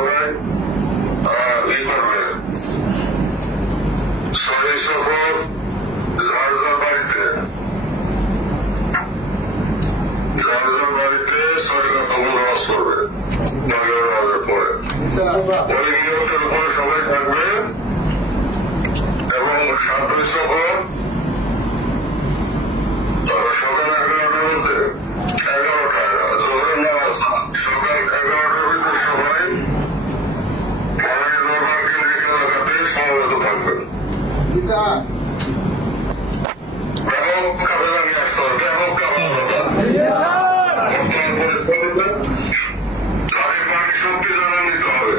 সবাই করবে। সহি সফর যার যার বাড়িতে সরকার কবুল নামাজ পড়বে মাগরিবের নামাজের পরে। ওই নিয়তের উপরে সবাই থাকবে এবং 7 সফর সকাল 11টার মধ্যে 11টায় জোহরের নামাজ সকাল 11টার ভিতরে সবাই মায়ের দরবার কেন্দ্রিক এলাকাতে সমবেত থাকবেন। ব্যাপক কাফেলা নিয়ে আসতে হবে, ব্যাপক তাদের পানি শক্তি জানা নিতে হবে।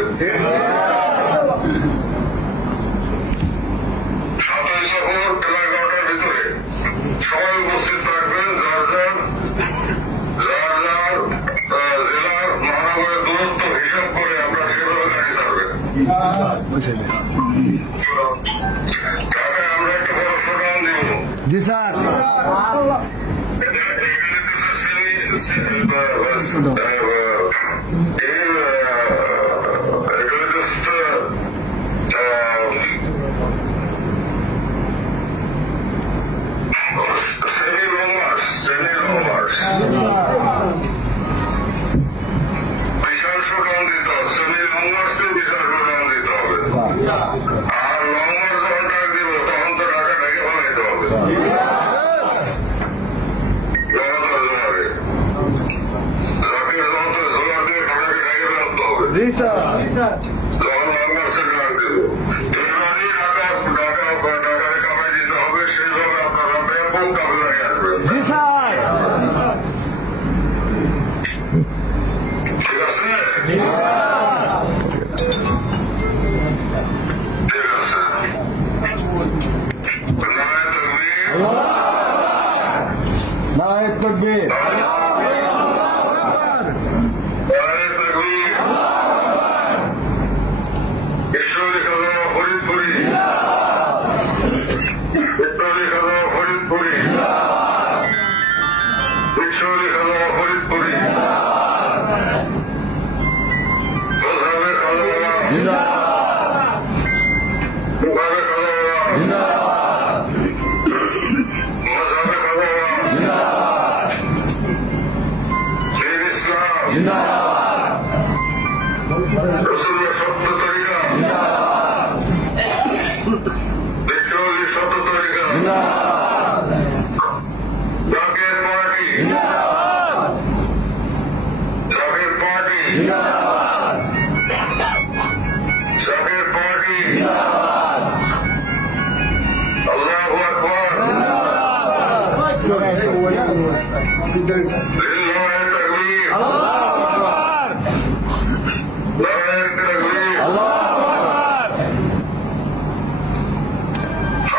7 সফর বেলা 11টার ভিতরে সবাই উপস্থিত থাকবেন। যার যার জেলার মহানগরের দূরত্ব হিসাব করে আমরা সেভাবে গাড়ি ছাড়বেন। তাতে আমরা একটা বড় শোডাউন দিব। জি স্যার। বিশাল শোডাউন দিতে হবে, সেমি লং মার্চে বিশাল শোডাউন দিতে হবে। আর লং মার্চ যখন ডাক দিব তখন তো ঢাকা ঢেকে ফেলাইতে হবে। যখন লং মার্চে ডাক দিব এবারই ঢাকায় কামাই দিতে হবে। সেইভাবে আপনারা ব্যাপক কাবিলায় আসবেন। ঠিক আছে? ঠিক আছে। নারায়ে তাকবীর। ঈশ্বরী খাজা ফরিদপুরি, ঈশ্বরী খাজা ফরিদপুরি, ঈশ্বরী খাজা ফরিদপুরি, মোজাবে খাজা, মোজাবে খাজা, মোজাবে খাজা, দীন ইসলাম, রসুলের সত্য তরিকা, বিশ্বজী সত্য তরিকা, জাকের পার্টি, জাকের পার্টি, জাকের পার্টি, আল্লাহু আকবার, লিল্লাহি তাকবীর, নারায়ে তাকবীর।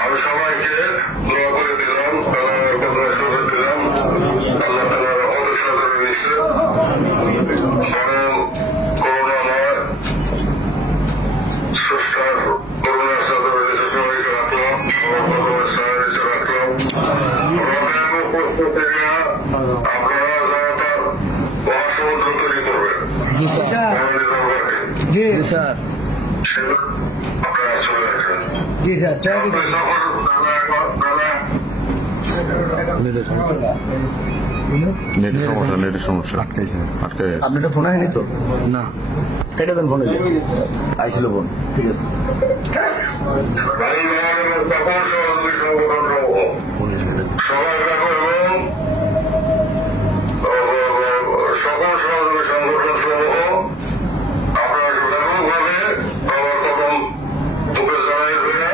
আমি সবাইকে দোয়া করে দিলাম, আল্লাহর কথা শুনে দিলাম। আল্লাহ তাআলার রহমতের সাথে নিচ্ছে করুণাময় স্রষ্টার করুণার সাথে নিচ্ছে। সবাইকে রাখলাম, সবার কথা সারা নিচে রাখলাম। রবের পক্ষ থেকে আপনারা যারা তার মহাসমুদ্র তৈরি করবেন জি স্যার। জি স্যার। আপনারা চলে আসেন। জি স্যার। নেটের সমস্যা আটকাইছে। আপনি এটা ফোন হয়নি তো? না, কেটে দেন ফোনে। আইছিল ফোন। ঠিক আছে। সকল সহযোগী সংগঠন সমূহ সবাই রাখো এবং সকল সহযোগী সংগঠন সমূহ আপনারা ব্যাপকভাবে বাবার কদম বুকে জড়াই ধরে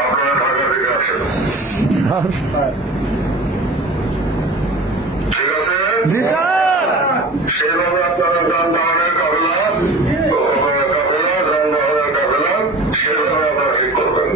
আপনারা ঢাকা থেকে আসেন। ঠিক আছে? সেভাবে আপনারা যানবাহনের কাফেলা যানবাহনের কাফেলা সেভাবে আপনারা ঠিক করবেন।